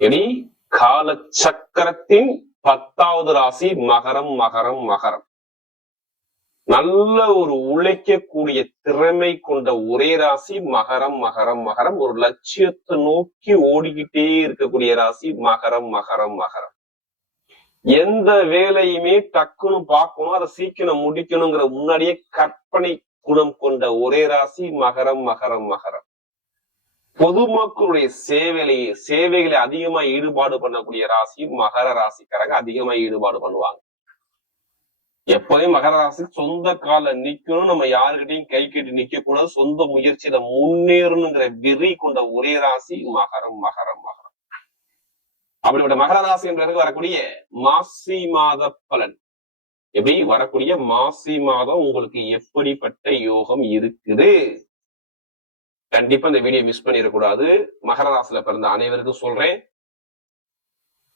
இனி கால சக்கரத்தின் 10வது ராசி மகரம். மகரம் மகரம் நல்ல ஒரு உழைக்கக்கூடிய திறமை கொண்ட ஒரே ராசி மகரம். மகரம் மகரம் ஒரு லட்சியத்தை நோக்கி ஓடிக்கிட்டே இருக்கக்கூடிய ராசி மகரம். மகரம் மகரம் எந்த வேலையுமே டக்குன்னு பார்க்கணும், அதை சீக்கிரம் முடிக்கணுங்கிற முன்னாடியே கற்பனை குணம் கொண்ட ஒரே ராசி மகரம். மகரம் மகரம் பொதுமக்களுடைய சேவைகளை அதிகமா ஈடுபாடு பண்ணக்கூடிய ராசி மகர ராசிக்காரங்க அதிகமா ஈடுபாடு பண்ணுவாங்க. எப்போதையும் மகர ராசி சொந்த கால நிக்கணும், நம்ம யாருக்கிட்டையும் கை கட்டி நிக்க கூடாது, சொந்த முயற்சியில முன்னேறணுங்கிற வெறி கொண்ட ஒரே ராசி மகரம். மகரம் மகரம் அப்படிப்பட்ட மகர ராசி என்ற வரக்கூடிய மாசி மாத பலன் எப்படி வரக்கூடிய மாசி மாதம் உங்களுக்கு எப்படிப்பட்ட யோகம் இருக்குது? கண்டிப்பா இந்த வீடியோ மிஸ் பண்ணிடக்கூடாது. மகர ராசியில பிறந்த அனைவருக்கும் சொல்றேன்,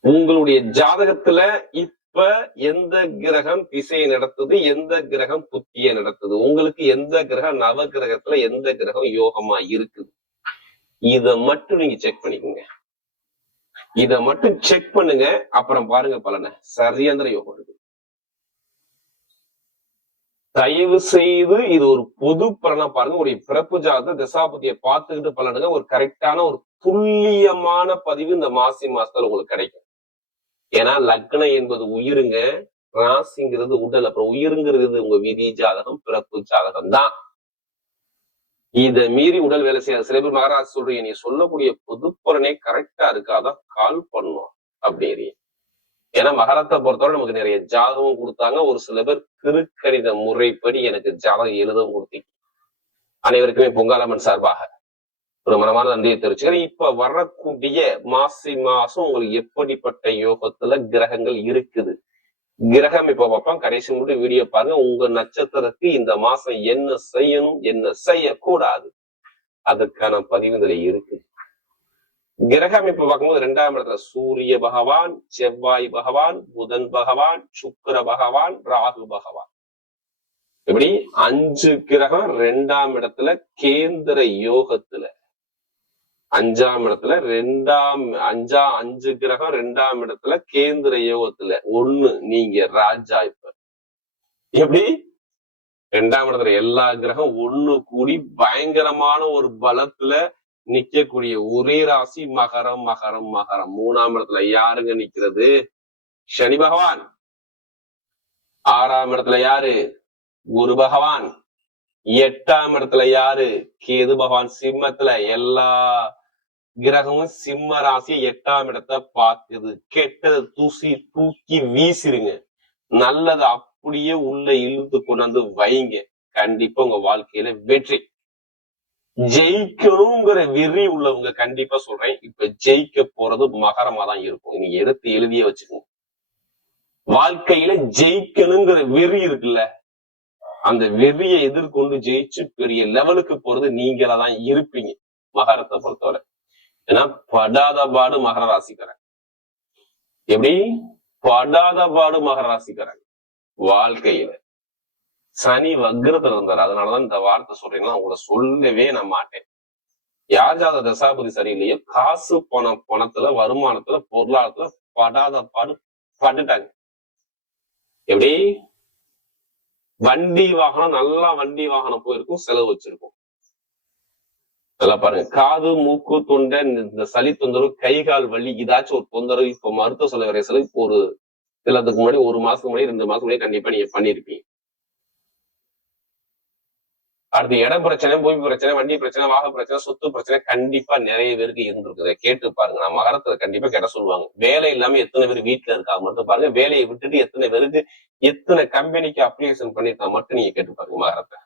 உங்களுடைய ஜாதகத்துல இப்ப எந்த கிரகம் திசையை நடத்துது, எந்த கிரகம் புத்தியை நடத்துது, உங்களுக்கு எந்த கிரகம் நவ கிரகத்துல எந்த கிரகம் யோகமா இருக்குது, இத மட்டும் நீங்க செக் பண்ணிக்கோங்க. இத மட்டும் செக் பண்ணுங்க, அப்புறம் பாருங்க பலனை. சரியாந்திர யோகம் இருக்கு. தயவு செய்து இது ஒரு பொது பலனா பாருங்க. ஒரு பிறப்பு ஜாதக திசாபதியை பார்த்துக்கிட்டு பலனுங்க. ஒரு கரெக்டான ஒரு துல்லியமான பதிவு இந்த மாசி மாசத்துல உங்களுக்கு கிடைக்கும். ஏன்னா லக்னம் என்பது உயிருங்க, ராசிங்கிறது உடல், அப்புறம் உயிருங்கிறது உங்க விதி ஜாதகம், பிறப்பு ஜாதகம் தான். இத மீறி உடல் வேலை செய்யாது. சில பேர் மகராசி சொல்றீங்க, நீ சொல்லக்கூடிய பொது பலனே கரெக்டா இருக்காதான் கால் பண்ணும் அப்படிங்கிறீங்க. ஏன்னா மகரத்தை பொறுத்தவரை நமக்கு நிறைய ஜாதகம் கொடுத்தாங்க. ஒரு சில பேர் திருக்கணித முறைப்படி எனக்கு ஜாதகம் எழுதவும் கொடுத்தீங்க. அனைவருக்குமே பொங்காலம்மன் சார்பாக ஒரு மனமான நன்றியை தெரிவிச்சுக்கிறேன். இப்ப வரக்கூடிய மாசி மாசம் உங்களுக்கு எப்படிப்பட்ட யோகத்துல கிரகங்கள் இருக்குது, கிரகம் இப்ப பார்ப்போம். கடைசி மட்டும் வீடியோ பாருங்க. உங்க நட்சத்திரத்துக்கு இந்த மாசம் என்ன செய்யணும், என்ன செய்யக்கூடாது, அதற்கான பதிவு இதுல இருக்கு. கிரகம் இப்ப பார்க்கும்போது 2ஆம் இடத்துல சூரிய பகவான், செவ்வாய் பகவான், புதன் பகவான், சுக்கிர பகவான், ராகு பகவான், இப்படி 5 கிரகம் 2ஆம் இடத்துல கேந்திர யோகத்துல. 5ஆம் இடத்துல 5 கிரகம் 2ஆம் இடத்துல கேந்திர யோகத்துல. 1 நீங்க ராஜா. இப்ப எப்படி 2ஆம் இடத்துல எல்லா கிரகம் 1 கூடி பயங்கரமான ஒரு பலத்துல நிக்கக்கூடிய ஒரே ராசி மகரம். மகரம் மகரம் 3ஆம் இடத்துல யாருங்க நிக்கிறது? சனி பகவான். 6ஆம் இடத்துல யாரு? குரு பகவான். 8ஆம் இடத்துல யாரு? கேது பகவான். சிம்மத்துல எல்லா கிரகமும் சிம்ம ராசி 8ஆம் இடத்தை பார்க்குது. கெட்டதை தூக்கி வீசிருங்க, நல்லதை அப்படியே உள்ள இழுத்து கொண்டாந்து வைங்க. கண்டிப்பா உங்க வாழ்க்கையில வெற்றி. ஜெயிக்கணுங்கிற வெறி உள்ளவங்க கண்டிப்பா சொல்றேன், இப்ப ஜெயிக்க போறது மகரமா தான் இருக்கும். நீங்க எடுத்து எழுதிய வச்சுக்கோங்க. வாழ்க்கையில ஜெயிக்கணுங்கிற வெறி இருக்குல்ல, அந்த வெறியை எதிர்கொண்டு ஜெயிச்சு பெரிய லெவலுக்கு போறது நீங்களா தான் இருப்பீங்க மகரத்தை பொறுத்தவரை. ஏன்னா படாத பாடு மகர ராசிக்காரன். எப்படி படாத பாடு மகர ராசிக்காரன் வாழ்க்கையில. சனி வக்ரத்துல இருந்தாரு, அதனாலதான் இந்த வார்த்தை சொல்றீங்கன்னா உங்களை சொல்லவே நான் மாட்டேன். யார் ஜாத தசாபதி சரியில்லையோ காசு பணத்துல வருமானத்துல பொருளாதாரத்துல படாத பாடு பட்டுட்டாங்க. எப்படி வண்டி வாகனம், நல்லா வண்டி வாகனம் போயிருக்கும், செலவு வச்சிருக்கும். நல்லா பாருங்க, காது மூக்கு தொண்டை இந்த சளி தொந்தரவு, கை கால் வலி, ஏதாச்சும் ஒரு தொந்தரவு இப்ப மருத்துவ செலவு வரைய செலவு இப்போ ஒரு சிலதுக்கு முன்னாடி 1 மாசத்துக்கு முன்னாடி 2 மாசத்துக்கு முன்னாடி கண்டிப்பா நீங்க பண்ணிருப்பீங்க. அடுத்து இடம் பிரச்சனை, பூமி பிரச்சனை, வண்டி பிரச்சனை, வாக பிரச்சனை, சொத்து பிரச்சனை கண்டிப்பா நிறைய பேருக்கு இருந்திருக்குது. கேட்டு பாருங்க. நான் மகரத்துல கண்டிப்பா கேட்ட சொல்லுவாங்க. வேலை இல்லாம எத்தனை பேர் வீட்டுல இருக்காங்க மட்டும் பாருங்க. வேலையை விட்டுட்டு எத்தனை பேருக்கு எத்தனை கம்பெனிக்கு அப்ளிகேஷன் பண்ணிருக்கா மட்டும் நீங்க கேட்டு பாருங்க. மகரத்தை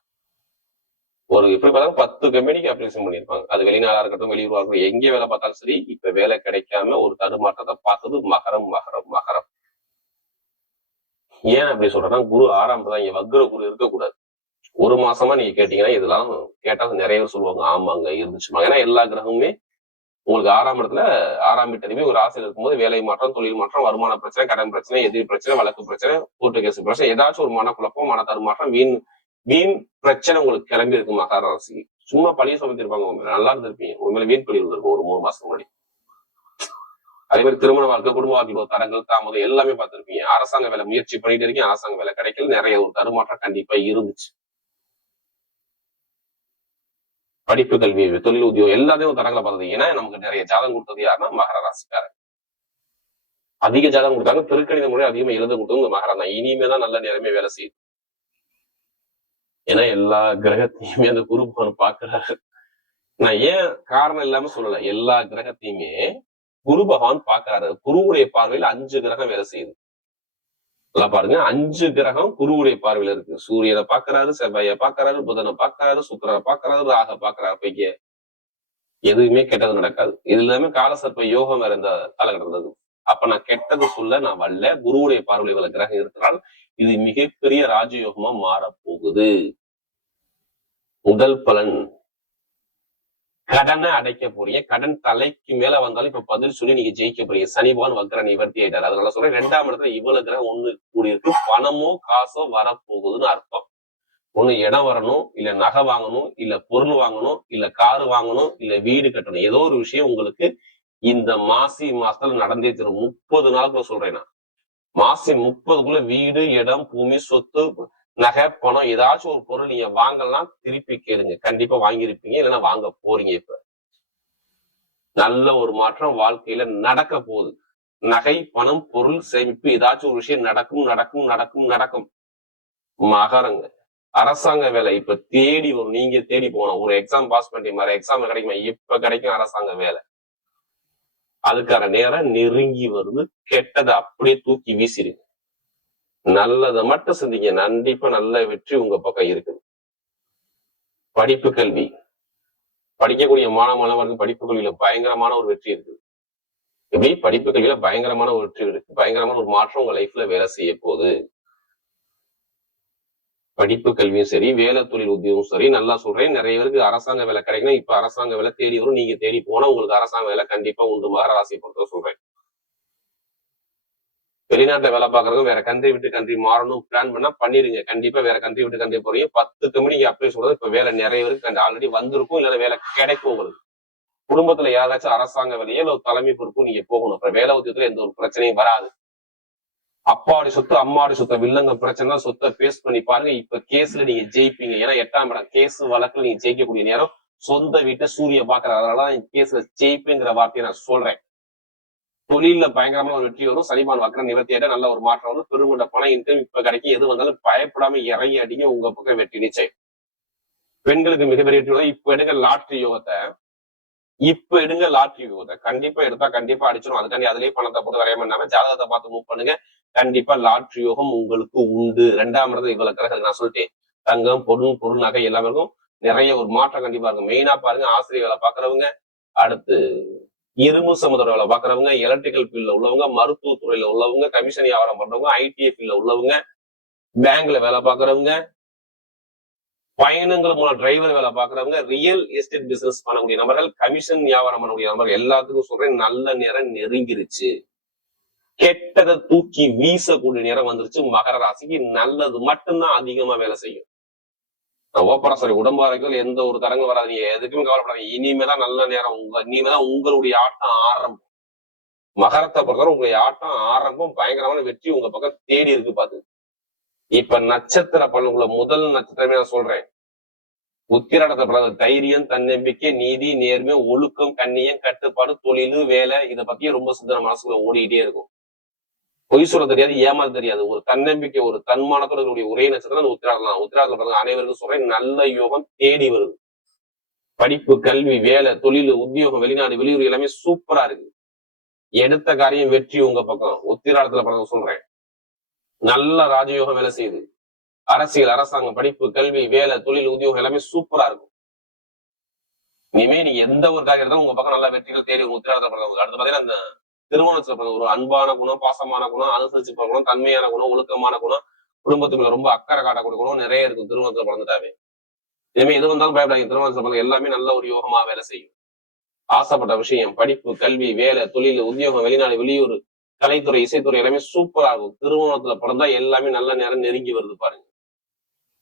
ஒரு எப்படி பார்த்தாலும் 10 கம்பெனிக்கு அப்ளிகேஷன் பண்ணிருப்பாங்க. அது வெளிநாடா இருக்கட்டும், வெளியூரா இருக்கட்டும், எங்கே வேலை பார்த்தாலும் சரி. இப்ப வேலை கிடைக்காம ஒரு தடுமாற்றத்தை பார்த்தது மகரம். மகரம் மகரம் ஏன் அப்படி சொல்றேன்னா, குரு 6ஆம் தான். இங்க வக்ர குரு இருக்கக்கூடாது. 1 மாசமா நீங்க கேட்டீங்கன்னா இதெல்லாம் கேட்டா நிறைய பேர் சொல்லுவாங்க, ஆமாங்க இருந்துச்சுமா. ஏன்னா எல்லா கிரகமுமே உங்களுக்கு 6ஆம் இடத்துல 6ஆம் வீட்டறிவே ஒரு ஆசையில் இருக்கும்போது வேலை மாற்றம், தொழில் மாற்றம், வருமான பிரச்சனை, கடன் பிரச்சனை, எதிரி பிரச்சனை, வழக்கு பிரச்சனை, கோர்ட்டு கேஸ் பிரச்சனை, ஏதாச்சும் ஒரு மனக்குழப்பம், மன தடுமாற்றம், வீண் பிரச்சனை உங்களுக்கு கிளம்பி இருக்கு மகர ராசிக்கு. சும்மா பழிய சுமத்திருப்பாங்க, நல்லா இருந்திருப்பீங்க. உண்மையில வீண் பழி இருந்திருக்கும் ஒரு 3 மாசத்துக்கு முன்னாடி. அதே மாதிரி திருமண வாழ்க்கை, குடும்ப வாழ்க்கையோட தரங்கள், தாமதம் எல்லாமே பார்த்திருப்பீங்க. அரசாங்க வேலை முயற்சி பண்ணிட்டு இருக்கீங்க, அரசாங்க வேலை கிடைக்கல, நிறைய ஒரு தடுமாற்றம் கண்டிப்பா இருந்துச்சு. படிப்பு, கல்வி, தொழில், உத்தியோகம் எல்லாத்தையும் ஒரு தரங்களை பார்த்தது. ஏன்னா நமக்கு நிறைய ஜாதகம் கொடுத்தது யாருன்னா மகர ராசிக்காரர். அதிக ஜாதகம் கொடுத்தாங்க, திருக்கணித முறை அதிகமா எழுத கொடுத்தது மகரம் தான். இனிமே தான் நல்ல நேரமே வேலை செய்யுது. ஏன்னா எல்லா கிரகத்தையுமே அந்த குரு பகவான் பாக்குறாரு. நான் ஏன் காரணம் இல்லாம சொல்லல, எல்லா கிரகத்தையுமே குரு பகவான் பாக்குறாரு. குருவுடைய பார்வையில் 5 கிரகம் வேலை செய்யுது. நல்லா பாருங்க, 5 கிரகம் குருவுடைய பார்வையில இருக்கு. சூரியனை பாக்குறாரு, செவ்வாயை பாக்குறாரு, புதனை பாக்குறாரு, சுக்கிரனை பாக்குறாரு, ராக பாக்குறாரு. பைய எதுவுமே கெட்டது நடக்காது. இது எல்லாமே காலசர்ப்ப யோகம் வேற இந்த காலகட்டத்தில். அப்ப நான் கெட்டது சொல்ல நான் வரல. குருவுடைய பார்வையில் கிரகம் இருக்கிறால் இது மிகப்பெரிய ராஜயோகமா மாறப்போகுது. முதல் பலன், கடனை அடைக்க போறீங்க. கடன் தலைக்கு மேல வந்தாலும் இப்ப பதில் சொல்லி நீங்க ஜெயிக்க போறீங்க. சனி பகவான் வக்ர நிவர்த்தி ஆயிட்டாரு. அதனால சொல்றேன், 2ஆம் இடத்துல இவ்வளவு கிரகம் ஒண்ணு கூடி இருக்கு. பணமோ காசோ வரப்போகுதுன்னு அர்த்தம். ஒண்ணு இடம் வரணும், இல்ல நகை வாங்கணும், இல்ல பொருள் வாங்கணும், இல்ல காரு வாங்கணும், இல்ல வீடு கட்டணும். ஏதோ ஒரு விஷயம் உங்களுக்கு இந்த மாசி மாசத்துல நடந்தே தரும். 30 நாளுக்குள்ள சொல்றேன் நான். மாசி 30க்குள்ள வீடு, இடம், பூமி, சொத்து, நகை, பணம், ஏதாச்சும் ஒரு பொருள் நீங்க வாங்கலாம், திருப்பி கேளுங்க. கண்டிப்பா வாங்கியிருப்பீங்க, இல்லைன்னா வாங்க போறீங்க. இப்ப நல்ல ஒரு மாற்றம் வாழ்க்கையில நடக்க போகுது. நகை, பணம், பொருள், சேமிப்பு, ஏதாச்சும் ஒரு விஷயம் நடக்கும் நடக்கும் நடக்கும் நடக்கும். மகரங்க, அரசாங்க வேலை இப்ப தேடி வரும். நீங்க தேடி போகணும். ஒரு எக்ஸாம் பாஸ் பண்ணிட்டு மாதிரி எக்ஸாம் கிடைக்குமா? இப்ப கிடைக்கும் அரசாங்க வேலை. அதுக்கான நேரம் நெருங்கி வருது. கெட்டதை அப்படியே தூக்கி வீசிடுங்க. நல்லதை மட்டும் சிந்திங்க. கண்டிப்பா நல்ல வெற்றி உங்க பக்கம் இருக்குது. படிப்பு, கல்வி, படிக்கக்கூடிய மாணவர்களுக்கு படிப்பு கல்வியில பயங்கரமான ஒரு வெற்றி இருக்கு. எப்படி படிப்பு கல்வியில பயங்கரமான ஒரு வெற்றி இருக்கு. பயங்கரமான ஒரு மாற்றம் உங்க லைஃப்ல வேலை செய்ய போகுது. படிப்பு கல்வியும் சரி, வேலை, தொழில், உத்தியோகம் சரி. நல்லா சொல்றேன், நிறைய பேருக்கு அரசாங்க வேலை கிடைக்கணும். இப்ப அரசாங்க வேலை தேடி வரும். நீங்க தேடி போனா உங்களுக்கு அரசாங்க வேலை கண்டிப்பா உண்டு. மகர ராசியை பொறுத்த சொல்றேன். வெளிநாட்டுல வேலை பாக்குறதும் வேற கண்ட்ரி விட்டு கண்ட்ரி மாறணும் பிளான் பண்ணா பண்ணிருங்க. கண்டிப்பா வேற கண்ட்ரி விட்டு கண்ட்ரி போறீங்க. 10 கம்பெனிக்கு அப்ளை சொல்றது இப்ப வேலை நிறைய பேருக்கு ஆல்ரெடி வந்திருக்கும், இல்லைன்னா வேலை கிடைக்கும். உங்களுக்கு குடும்பத்துல யாராச்சும் அரசாங்க வேலையோ இல்ல தலைமை பொறுப்பும் நீங்க போகணும். இப்ப வேலை உத்தியத்துல எந்த ஒரு பிரச்சனையும் வராது. அப்பாவுடைய சொத்து, அம்மாவுடைய சொத்தை, வில்லங்க பிரச்சனை சொத்தை பேஸ் பண்ணி பாருங்க. இப்ப கேஸ்ல நீங்க ஜெயிப்பீங்க. ஏன்னா 8ஆம் இடம் கேஸ் வழக்குல நீங்க ஜெயிக்கக்கூடிய நேரம். சொந்த வீட்டை சூரிய பாக்குறாரு. அதனாலதான் கேஸ்ல ஜெயிப்புங்கிற வார்த்தையை நான் சொல்றேன். தொழில பயங்கரமான ஒரு வெற்றி வரும். சனிபான் வக்கர நிவர்த்தியாட்ட நல்ல ஒரு மாற்றம் வரும். பெருங்கொண்ட பணம் இன்கம் இப்ப கிடைக்கும். எது வந்தாலும் பயப்படாம இறங்கி அடிங்க. உங்க பக்கம் வெற்றி நிச்சயம். பெண்களுக்கு மிகப்பெரிய வெற்றி வரும். இப்ப எடுங்க லாட்ரி யோகத்தை. கண்டிப்பா எடுத்தா கண்டிப்பா அடிச்சிடும். அதுக்காண்டி அதுலயே பணத்தை போட்டு வரையாம பண்ணாம ஜாதகத்தை பார்த்து மூவ் பண்ணுங்க. கண்டிப்பா லாட்ரி யோகம் உங்களுக்கு உண்டு. 2ஆம் இடத்துல இவ்வளவு கிரகம் நான் சொல்லிட்டேன். தங்கம், பொருள், நகை எல்லாமே இருக்கும். நிறைய ஒரு மாற்றம் கண்டிப்பா இருக்கும். மெயினா பாருங்க, ஆசிரியர் வேலை பாக்குறவங்க, அடுத்து இரும்பு சமுதாய வேலை பாக்குறவங்க, எலக்ட்ரிக்கல் ஃபீல்ட்ல உள்ளவங்க, மருத்துவத்துறையில உள்ளவங்க, கமிஷன் வியாபாரம் பண்றவங்க, ஐடிஐ ஃபீல்ட்ல உள்ளவங்க, பேங்க்ல வேலை பாக்குறவங்க, பயணங்கள் மூலம் டிரைவர் வேலை பாக்குறவங்க, ரியல் எஸ்டேட் பிசினஸ் பண்ணக்கூடிய நபர்கள், கமிஷன் வியாபாரம் பண்ணக்கூடிய நபர்கள் எல்லாத்துக்கும் சொல்றேன், நல்ல நேரம் நெருங்கிருச்சு. கெட்டதை தூக்கி வீசக்கூடிய நேரம் வந்துருச்சு. மகர ராசிக்கு நல்லது மட்டும்தான் அதிகமா வேலை செய்யும். ஓப்பரா உடம்பு ஆரோக்கியம் எந்த ஒரு தரங்கள் வராது. நீங்க எதுக்குமே கவலைப்படாதீங்க. இனிமேதான் நல்ல நேரம். இனிமேதான் உங்களுடைய ஆட்டம் ஆரம்பம். மகரத்தை பொறுத்தவரை உங்களுடைய ஆட்டம் ஆரம்பம். பயங்கரமான வெற்றி உங்க பக்கம் தேடி இருக்கு. பாத்து இப்ப நட்சத்திர பலன்களை முதல் நட்சத்திரமே நான் சொல்றேன். உத்திராடத்தை பலன் தைரியம், தன்னம்பிக்கை, நீதி, நேர்மை, ஒழுக்கம், கண்ணியம், கட்டுப்பாடு, தொழில், வேலை, இதை பத்தியே ரொம்ப சிந்தனை மனசுக்குள்ள ஓடிக்கிட்டே இருக்கும். பொய் சொல்ல தெரியாது, ஏமாத தெரியாது. ஒரு தன்னம்பிக்கை, ஒரு தன்மானத்தோட ஒரே நட்சத்திரம் உத்திராடலாம். உத்திராடத்துல பாருங்க, அனைவருக்கும் சொல்றேன், நல்ல யோகம் தேடி வருது. படிப்பு, கல்வி, வேலை, தொழில், உத்தியோகம், வெளிநாடு, வெளியூர் எல்லாமே சூப்பரா இருக்கு. எடுத்த காரியம் வெற்றி உங்க பக்கம். உத்திராடத்துல பாருங்க சொல்றேன், நல்ல ராஜயோகம் வேலை செய்யுது. அரசியல், அரசாங்கம், படிப்பு, கல்வி, வேலை, தொழில், உத்தியோகம் எல்லாமே சூப்பரா இருக்கும். இனிமே நீங்க எந்த ஒரு காரியம் இருந்தாலும் உங்க பக்கம் நல்ல வெற்றிகள் தேடி உத்திராடத்துல பாருங்க. அடுத்து பாத்தீங்கன்னா அந்த திருமணத்துல ஒரு அன்பான குணம், பாசமான குணம், அனுசரிச்சு குணம், தன்மையான குணம், ஒழுக்கமான குணம், குடும்பத்துக்குள்ள ரொம்ப அக்கறை காட்டக்கூடிய குணம் நிறைய இருக்கும் திருமணத்துல பிறந்துட்டாவே. இனிமே எது வந்தாலும் பயப்படாதீங்க. திருமணத்துல பிறந்த எல்லாமே நல்ல ஒரு யோகமா வேலை செய்யும். ஆசைப்பட்ட விஷயம், படிப்பு, கல்வி, வேலை, தொழில், உத்தியோகம், வெளிநாடு, வெளியூர், கலைத்துறை, இசைத்துறை எல்லாமே சூப்பரா இருக்கும். திருமணத்துல பிறந்தா எல்லாமே நல்ல நேரம் நெருங்கி வருது பாருங்க.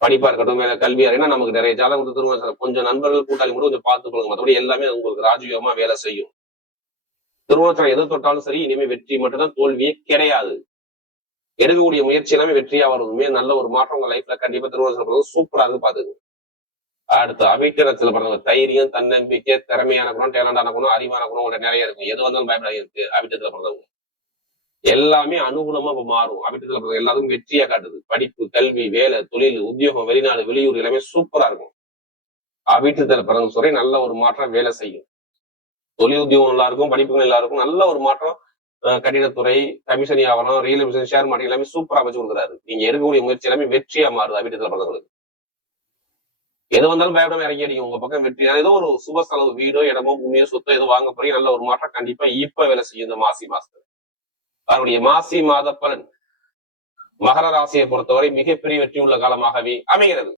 படிப்பா இருக்கட்டும், வேலை, கல்வியா ஏன்னா நமக்கு நிறைய ஜாதகம் திருமணம் கொஞ்சம் நண்பர்கள் கூட்டாளி மட்டும் கொஞ்சம் பார்த்து கொள்ளுங்க. மற்றபடி எல்லாமே உங்களுக்கு ராஜயோகமா வேலை செய்யும். திருவோணத்துல எது தொட்டாலும் சரி, இனிமே வெற்றி மட்டும்தான், தோல்வியே கிடையாது. எடுக்கக்கூடிய முயற்சி எல்லாமே வெற்றியா வருவதுமே நல்ல ஒரு மாற்றம் உங்க லைஃப்ல கண்டிப்பா திருவோணத்துல பிறகு சூப்பரா இருக்கு பாத்துங்க. அடுத்து அவிட்டத்துல பிறந்தவங்க தைரியம், தன்னம்பிக்கை, திறமையான குணம், டேலண்டான குணம், அறிவான குணம் உங்கள்ட்ட நிறைய இருக்கும். எது வந்தாலும் பயப்படாது இருக்கு அவிட்டத்துல பிறந்தவங்க. எல்லாமே அனுகூலமா இப்ப மாறும். அவிட்டத்துல பிறந்த எல்லாத்துக்கும் வெற்றியா காட்டுது. படிப்பு, கல்வி, வேலை, தொழில், உத்தியோகம், வெளிநாடு, வெளியூர் எல்லாமே சூப்பரா இருக்கும். அவிட்டத்துல பிறந்த சொல்ற நல்ல ஒரு மாற்றம் வேலை செய்யும். தொழில் உத்தியோகம் நல்லா இருக்கும், படிப்புகள் நல்லா இருக்கும், நல்ல ஒரு மாற்றம். கட்டிடத்துறை, கமிஷன் வியாபாரம், ரியல் எஸ்டேட், ஷேர் மார்க்கெட் எல்லாமே சூப்பரா வச்சு கொடுக்குறாரு. நீங்க எடுக்கக்கூடிய முயற்சி எல்லாமே வெற்றியா மாறுது அவிட்டத்துல பிறந்தவங்களுக்கு. எது வந்தாலும் பயப்படாம இறங்கி அடிக்கும். உங்க பக்கம் வெற்றி. ஏதோ ஒரு சுப செலவு, வீடோ, இடமோ, பூமியோ, சொத்தோ ஏதோ வாங்க போய் நல்ல ஒரு மாற்றம் கண்டிப்பா இப்ப வேலை செய்யும் இந்த மாசி மாசத்துல. அவருடைய மாசி மாத பலன் மகர ராசியை பொறுத்தவரை மிகப்பெரிய வெற்றி உள்ள காலமாகவே அமைகிறது.